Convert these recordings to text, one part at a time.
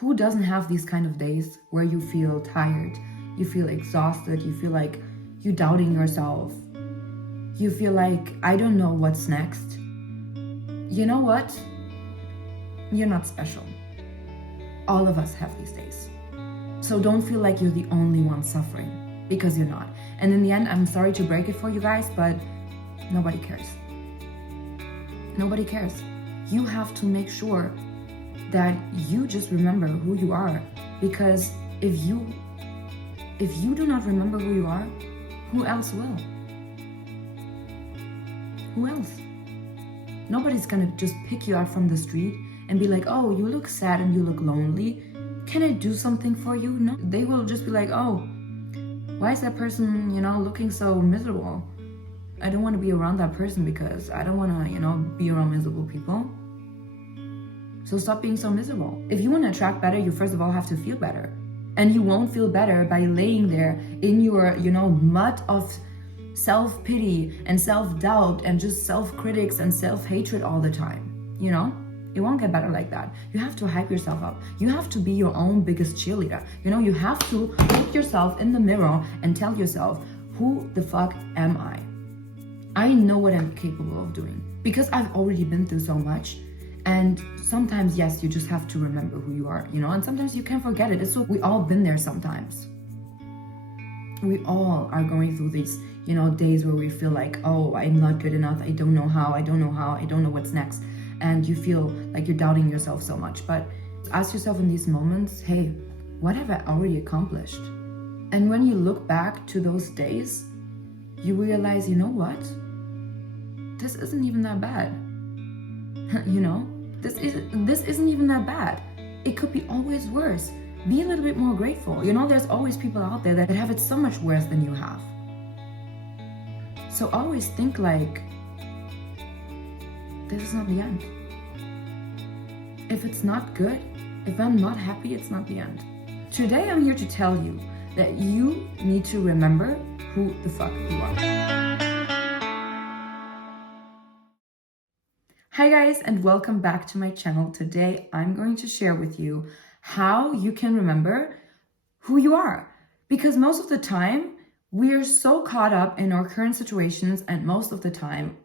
Who doesn't have these kind of days where you feel tired, you feel exhausted, you feel like you're doubting yourself, you feel like, I don't know what's next? You know what? You're not special. All of us have these days. So don't feel like you're the only one suffering, because you're not. And in the end, I'm sorry to break it for you guys, but nobody cares. Nobody cares. You have to make sure that you just remember who you are, because if you do not remember who you are, who else will? Who else? Nobody's gonna just pick you up from the street and be like, oh, you look sad and you look lonely. Can I do something for you? No, they will just be like, oh, why is that person, looking so miserable? I don't want to be around that person because I don't want to, be around miserable people. So stop being so miserable. If you want to attract better, you first of all have to feel better. And you won't feel better by laying there in your, mud of self-pity and self-doubt and just self-critics and self-hatred all the time, It won't get better like that. You have to hype yourself up. You have to be your own biggest cheerleader. You have to look yourself in the mirror and tell yourself, who the fuck am I? I know what I'm capable of doing because I've already been through so much. And sometimes, yes, you just have to remember who you are, and sometimes you can forget it. We all been there sometimes. We all are going through these, days where we feel like, oh, I'm not good enough. I don't know how, I don't know what's next. And you feel like you're doubting yourself so much. But ask yourself in these moments, hey, what have I already accomplished? And when you look back to those days, you realize, you know what? This isn't even that bad. This isn't even that bad. It could be always worse. Be a little bit more grateful. There's always people out there that have it so much worse than you have. So always think like, this is not the end. If it's not good, if I'm not happy, it's not the end. Today I'm here to tell you that you need to remember who the fuck you are. Hi guys, and welcome back to my channel. Today I'm going to share with you how you can remember who you are. Because most of the time we are so caught up in our current situations, and most of the time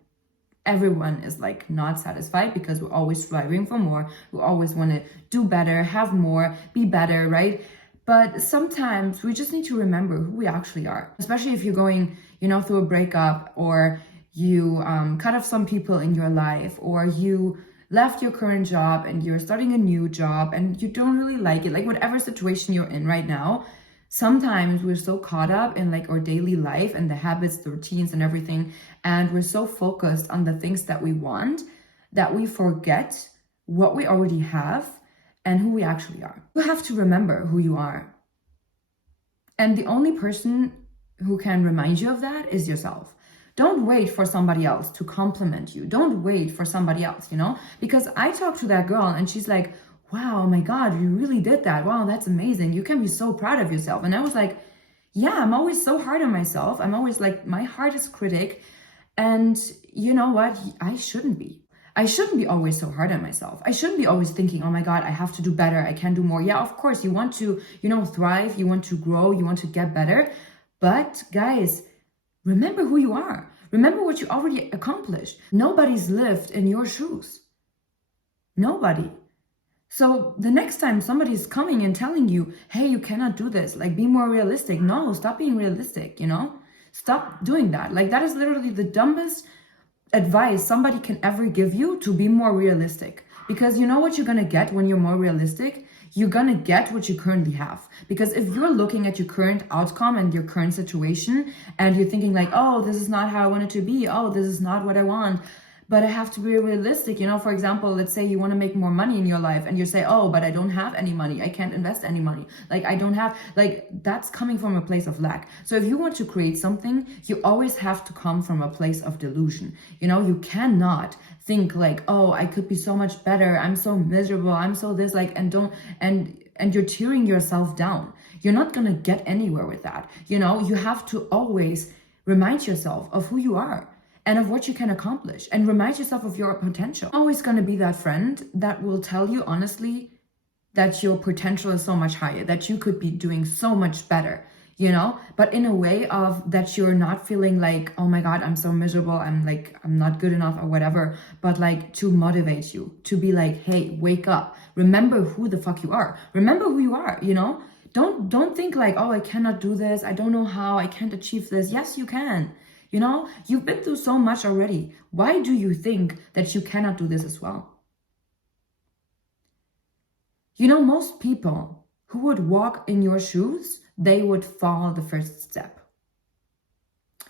everyone is like not satisfied because we're always striving for more. We always want to do better, have more, be better, right? But sometimes we just need to remember who we actually are, especially if you're going, through a breakup, or you cut off some people in your life, or you left your current job and you're starting a new job and you don't really like it, like whatever situation you're in right now. Sometimes we're so caught up in like our daily life and the habits, the routines and everything, and we're so focused on the things that we want that we forget what we already have and who we actually are. You have to remember who you are. And the only person who can remind you of that is yourself. Don't wait for somebody else to compliment you. Don't wait for somebody else, because I talked to that girl and she's like, wow, oh my God, you really did that. Wow, that's amazing. You can be so proud of yourself. And I was like, yeah, I'm always so hard on myself. I'm always like my hardest critic. And you know what? I shouldn't be. I shouldn't be always so hard on myself. I shouldn't be always thinking, oh my God, I have to do better. I can do more. Yeah, of course, you want to, thrive. You want to grow. You want to get better. But guys, remember who you are. Remember what you already accomplished. Nobody's lived in your shoes. Nobody. So the next time somebody's coming and telling you, hey, you cannot do this, like be more realistic. No, stop being realistic, Stop doing that. Like that is literally the dumbest advice somebody can ever give you, to be more realistic. Because you know what you're going to get when you're more realistic? You're going to get what you currently have. Because if you're looking at your current outcome and your current situation and you're thinking like, oh, this is not how I want it to be. Oh, this is not what I want. But I have to be realistic. For example, let's say you want to make more money in your life and you say, oh, but I don't have any money. I can't invest any money. Like I don't have, like that's coming from a place of lack. So if you want to create something, you always have to come from a place of delusion. You cannot think like, oh, I could be so much better. I'm so miserable. I'm so this, like, and you're tearing yourself down. You're not going to get anywhere with that. You have to always remind yourself of who you are and of what you can accomplish, and remind yourself of your potential. I'm always going to be that friend that will tell you honestly, that your potential is so much higher, that you could be doing so much better, you know, but in a way of that you're not feeling like, oh my God, I'm so miserable, I'm not good enough or whatever, but like to motivate you, to be like, hey, wake up, remember who the fuck you are, remember who you are, you know. Don't think like, oh, I cannot do this, I don't know how, I can't achieve this. Yes, you can. You know, you've been through so much already. Why do you think that you cannot do this as well? You know, most people who would walk in your shoes, they would fall the first step.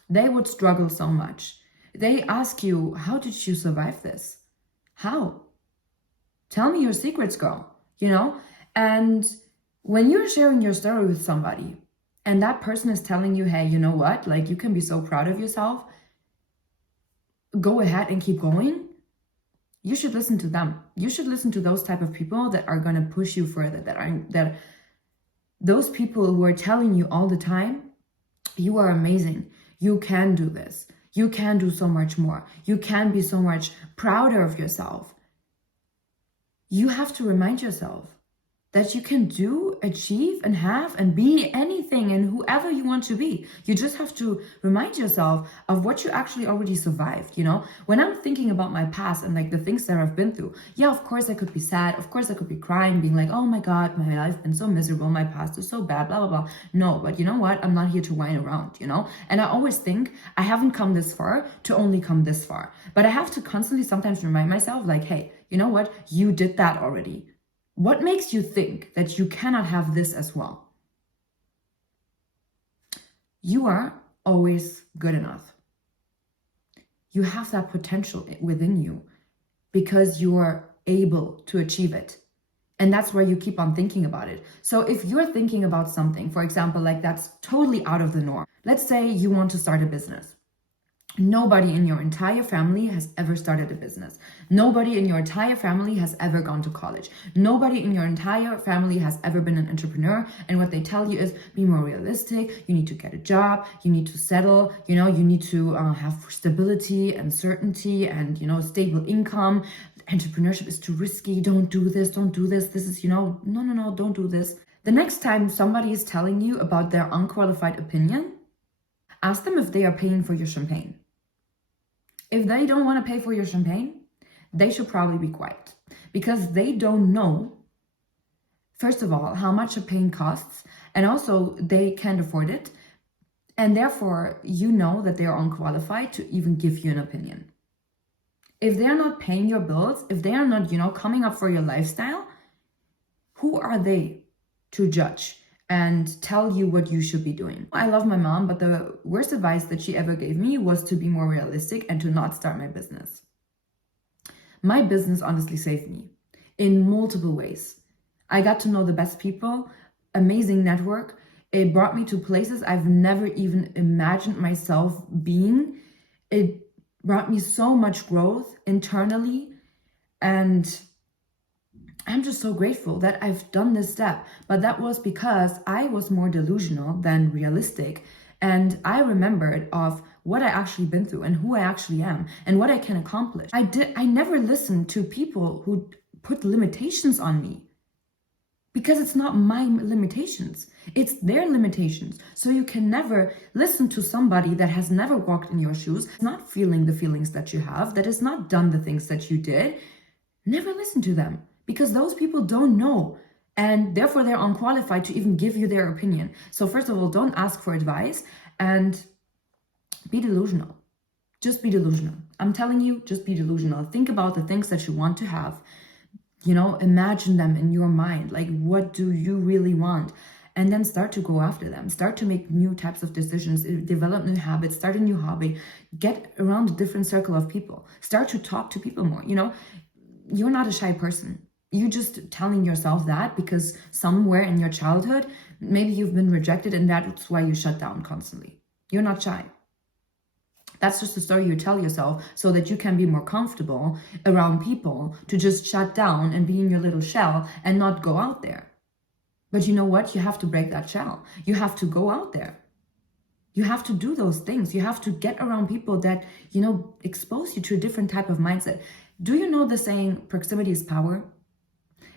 They would struggle so much. They ask you, how did you survive this? How? Tell me your secrets, girl, you know? And when you're sharing your story with somebody and that person is telling you, hey, you know what? Like, you can be so proud of yourself. Go ahead and keep going. You should listen to them. You should listen to those type of people that are going to push you further, that those people who are telling you all the time, you are amazing. You can do this. You can do so much more. You can be so much prouder of yourself. You have to remind yourself that you can do, achieve, and have, and be anything and whoever you want to be. You just have to remind yourself of what you actually already survived, you know? When I'm thinking about my past and like the things that I've been through, yeah, of course I could be sad. Of course I could be crying, being like, oh my God, my life been so miserable. My past is so bad, blah, blah, blah. No, but you know what? I'm not here to whine around, you know? And I always think I haven't come this far to only come this far. But I have to constantly sometimes remind myself like, hey, you know what? You did that already. What makes you think that you cannot have this as well? You are always good enough. You have that potential within you because you are able to achieve it. And that's why you keep on thinking about it. So if you're thinking about something, for example, like that's totally out of the norm. Let's say you want to start a business. Nobody in your entire family has ever started a business. Nobody in your entire family has ever gone to college. Nobody in your entire family has ever been an entrepreneur. And what they tell you is be more realistic. You need to get a job. You need to settle. You know, you need to have stability and certainty and, you know, stable income. Entrepreneurship is too risky. Don't do this. Don't do this. This is, you know, no, don't do this. The next time somebody is telling you about their unqualified opinion, ask them if they are paying for your champagne. If they don't want to pay for your champagne, they should probably be quiet because they don't know, first of all, how much champagne costs, and also they can't afford it. And therefore, you know that they are unqualified to even give you an opinion. If they're not paying your bills, if they are not, you know, coming up for your lifestyle, who are they to judge and tell you what you should be doing? I love my mom, but the worst advice that she ever gave me was to be more realistic and to not start my business. My business honestly saved me in multiple ways. I got to know the best people, amazing network. It brought me to places I've never even imagined myself being. It brought me so much growth internally, and I'm just so grateful that I've done this step. But that was because I was more delusional than realistic. And I remembered of what I actually been through and who I actually am and what I can accomplish. I never listened to people who put limitations on me because it's not my limitations. It's their limitations. So you can never listen to somebody that has never walked in your shoes, not feeling the feelings that you have, that has not done the things that you did. Never listen to them. Because those people don't know, and therefore they're unqualified to even give you their opinion. So first of all, don't ask for advice and be delusional. Just be delusional. I'm telling you, just be delusional. Think about the things that you want to have. You know, imagine them in your mind. Like, what do you really want? And then start to go after them. Start to make new types of decisions, develop new habits, start a new hobby, get around a different circle of people. Start to talk to people more. You know, you're not a shy person. You're just telling yourself that because somewhere in your childhood, maybe you've been rejected and that's why you shut down constantly. You're not shy. That's just a story you tell yourself so that you can be more comfortable around people to just shut down and be in your little shell and not go out there. But you know what? You have to break that shell. You have to go out there. You have to do those things. You have to get around people that, you know, expose you to a different type of mindset. Do you know the saying, proximity is power?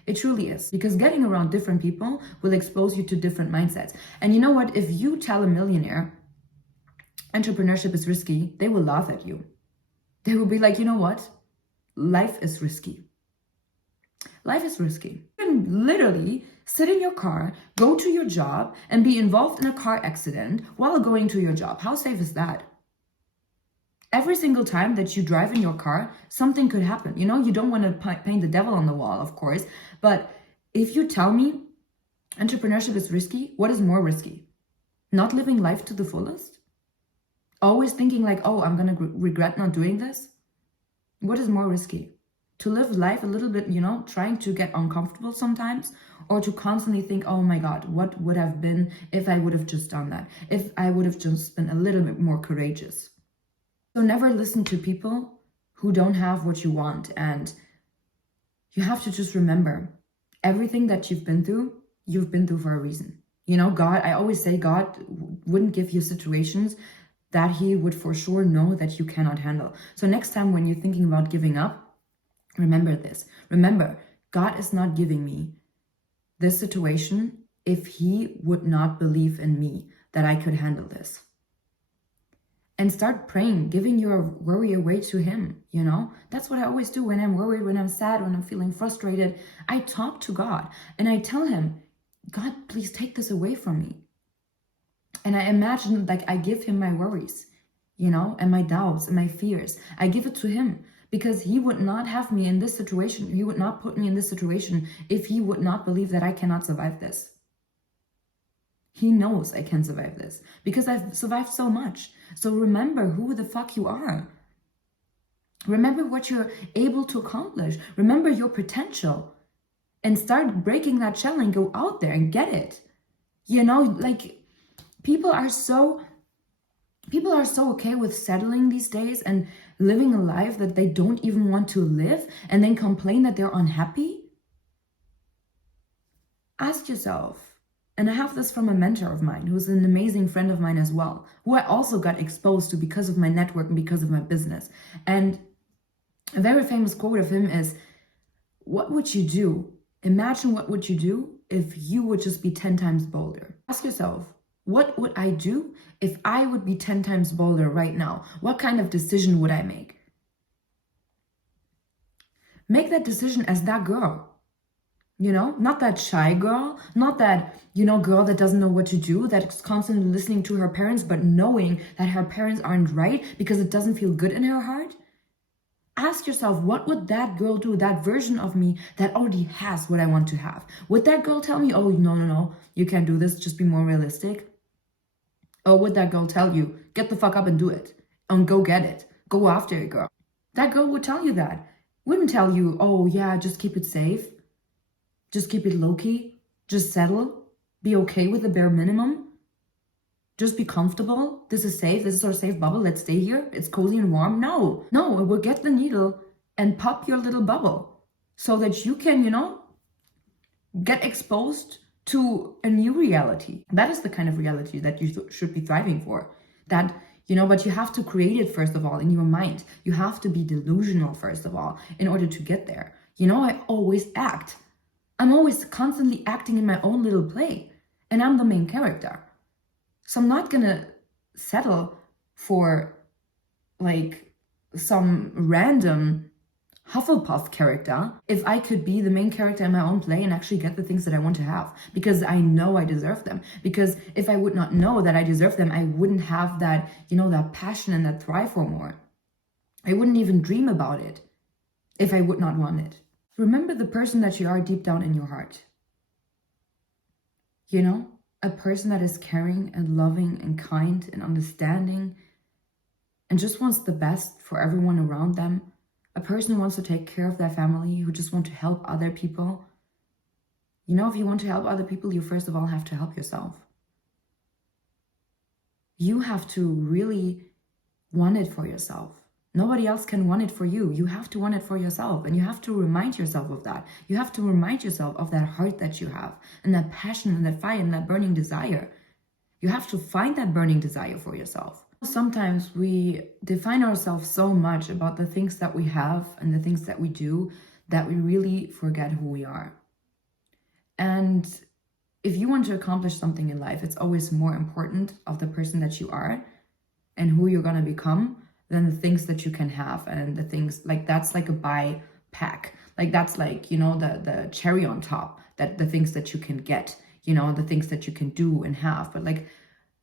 It truly is. Because getting around different people will expose you to different mindsets. And you know what? If you tell a millionaire entrepreneurship is risky, they will laugh at you. They will be like, you know what? Life is risky. Life is risky. You can literally sit in your car, go to your job, and be involved in a car accident while going to your job. How safe is that? Every single time that you drive in your car, something could happen. You know, you don't want to paint the devil on the wall, of course. But if you tell me entrepreneurship is risky, what is more risky? Not living life to the fullest? Always thinking like, oh, I'm going to regret not doing this? What is more risky? To live life a little bit, you know, trying to get uncomfortable sometimes, or to constantly think, oh my God, what would have been if I would have just done that? If I would have just been a little bit more courageous. So never listen to people who don't have what you want. And you have to just remember, everything that you've been through for a reason. You know, God, I always say God wouldn't give you situations that he would for sure know that you cannot handle. So next time when you're thinking about giving up, remember this. Remember, God is not giving me this situation if he would not believe in me that I could handle this. And start praying, giving your worry away to him, you know? That's what I always do when I'm worried, when I'm sad, when I'm feeling frustrated. I talk to God and I tell him, God, please take this away from me. And I imagine like I give him my worries, you know, and my doubts and my fears. I give it to him because he would not have me in this situation. He would not put me in this situation if he would not believe that I cannot survive this. He knows I can survive this because I've survived so much. So remember who the fuck you are. Remember what you're able to accomplish. Remember your potential and start breaking that shell and go out there and get it. You know, like people are so okay with settling these days and living a life that they don't even want to live and then complain that they're unhappy. Ask yourself, and I have this from a mentor of mine who's an amazing friend of mine as well, who I also got exposed to because of my network and because of my business. And a very famous quote of him is, what would you do? Imagine what would you do if you would just be 10 times bolder? Ask yourself, what would I do if I would be 10 times bolder right now? What kind of decision would I make? Make that decision as that girl. You know, not that shy girl, not that, you know, girl that doesn't know what to do, that's constantly listening to her parents, but knowing that her parents aren't right because it doesn't feel good in her heart. Ask yourself, what would that girl do, that version of me that already has what I want to have? Would that girl tell me, oh, no, you can't do this, just be more realistic? Or would that girl tell you, get the fuck up and do it, and go get it, go after it, girl? That girl would tell you that. Wouldn't tell you, oh yeah, just keep it safe. Just keep it low-key, just settle, be okay with the bare minimum, just be comfortable. This is safe, this is our safe bubble, let's stay here, it's cozy and warm. No, it will get the needle and pop your little bubble so that you can, you know, get exposed to a new reality. That is the kind of reality that you should be thriving for. That, you know, but you have to create it first of all in your mind. You have to be delusional first of all in order to get there. You know, I always act. I'm always constantly acting in my own little play, and I'm the main character. So I'm not gonna settle for like some random Hufflepuff character if I could be the main character in my own play and actually get the things that I want to have, because I know I deserve them. Because if I would not know that I deserve them, I wouldn't have that, you know, that passion and that thrive for more. I wouldn't even dream about it if I would not want it. Remember the person that you are deep down in your heart. You know, a person that is caring and loving and kind and understanding and just wants the best for everyone around them. A person who wants to take care of their family, who just want to help other people. You know, if you want to help other people, you first of all have to help yourself. You have to really want it for yourself. Nobody else can want it for you. You have to want it for yourself, and you have to remind yourself of that. You have to remind yourself of that heart that you have, and that passion and that fire and that burning desire. You have to find that burning desire for yourself. Sometimes we define ourselves so much about the things that we have and the things that we do that we really forget who we are. And if you want to accomplish something in life, it's always more important of the person that you are and who you're going to become than the things that you can have. And the things like that's like a buy pack. Like that's like, you know, the cherry on top, that the things that you can get, you know, the things that you can do and have. But like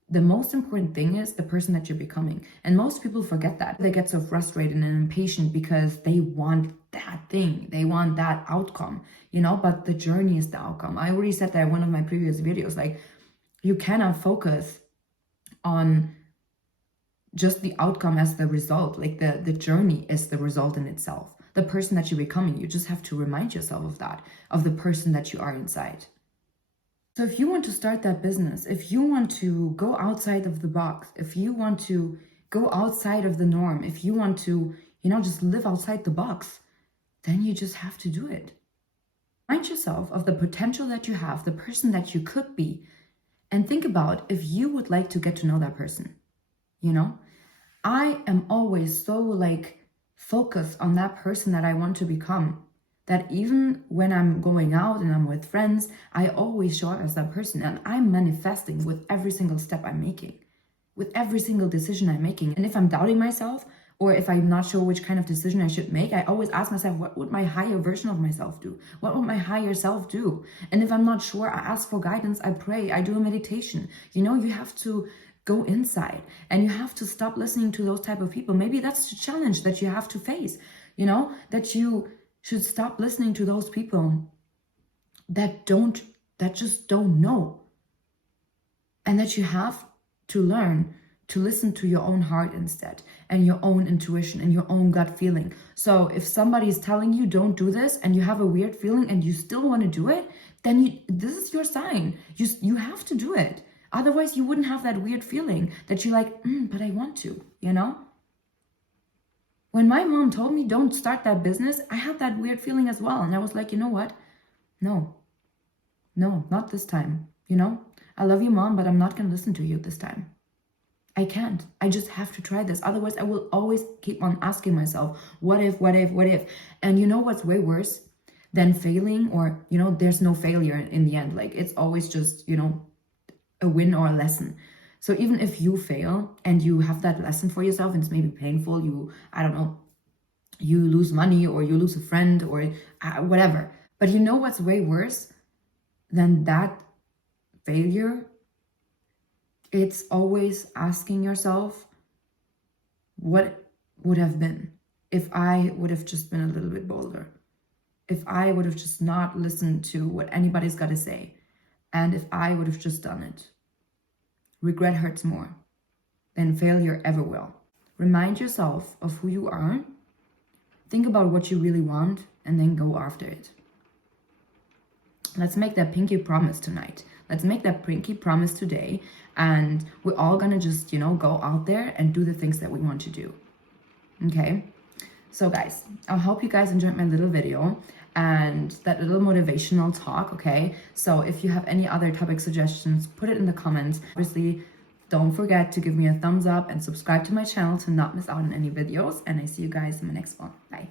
the most important thing is the person that you're becoming. And most people forget that. They get so frustrated and impatient because they want that thing. They want that outcome, you know, but the journey is the outcome. I already said that in one of my previous videos, like you cannot focus on just the outcome as the result. Like the journey is the result in itself. The person that you're becoming, you just have to remind yourself of that, of the person that you are inside. So if you want to start that business, if you want to go outside of the box, if you want to go outside of the norm, if you want to, you know, just live outside the box, then you just have to do it. Remind yourself of the potential that you have, the person that you could be, and think about if you would like to get to know that person. You know, I am always so like focused on that person that I want to become, that even when I'm going out and I'm with friends, I always show up as that person. And I'm manifesting with every single step I'm making, with every single decision I'm making. And if I'm doubting myself, or if I'm not sure which kind of decision I should make, I always ask myself, what would my higher version of myself do? What would my higher self do? And if I'm not sure, I ask for guidance, I pray, I do a meditation. You know, you have to go inside and you have to stop listening to those type of people. Maybe that's the challenge that you have to face, you know, that you should stop listening to those people that just don't know. And that you have to learn to listen to your own heart instead, and your own intuition and your own gut feeling. So if somebody is telling you don't do this and you have a weird feeling and you still want to do it, then this is your sign. You have to do it. Otherwise you wouldn't have that weird feeling that you're like, but I want to, you know? When my mom told me don't start that business, I had that weird feeling as well. And I was like, you know what? No, not this time. You know, I love you, Mom, but I'm not going to listen to you this time. I can't. I just have to try this. Otherwise, I will always keep on asking myself, what if? And you know what's way worse than failing, or, you know, there's no failure in the end. Like it's always just, you know, a win or a lesson. So even if you fail and you have that lesson for yourself and it's maybe painful, I don't know, you lose money or you lose a friend or whatever. But you know what's way worse than that failure? It's always asking yourself, what would have been if I would have just been a little bit bolder? If I would have just not listened to what anybody's got to say? And if I would have just done it? Regret hurts more than failure ever will. Remind yourself of who you are. Think about what you really want and then go after it. Let's make that pinky promise tonight. Let's make that pinky promise today. And we're all gonna just, you know, go out there and do the things that we want to do. Okay? So guys, I hope you guys enjoyed my little video and that little motivational talk, okay? So if you have any other topic suggestions, put it in the comments. Obviously, don't forget to give me a thumbs up and subscribe to my channel to not miss out on any videos. And I see you guys in my next one. Bye.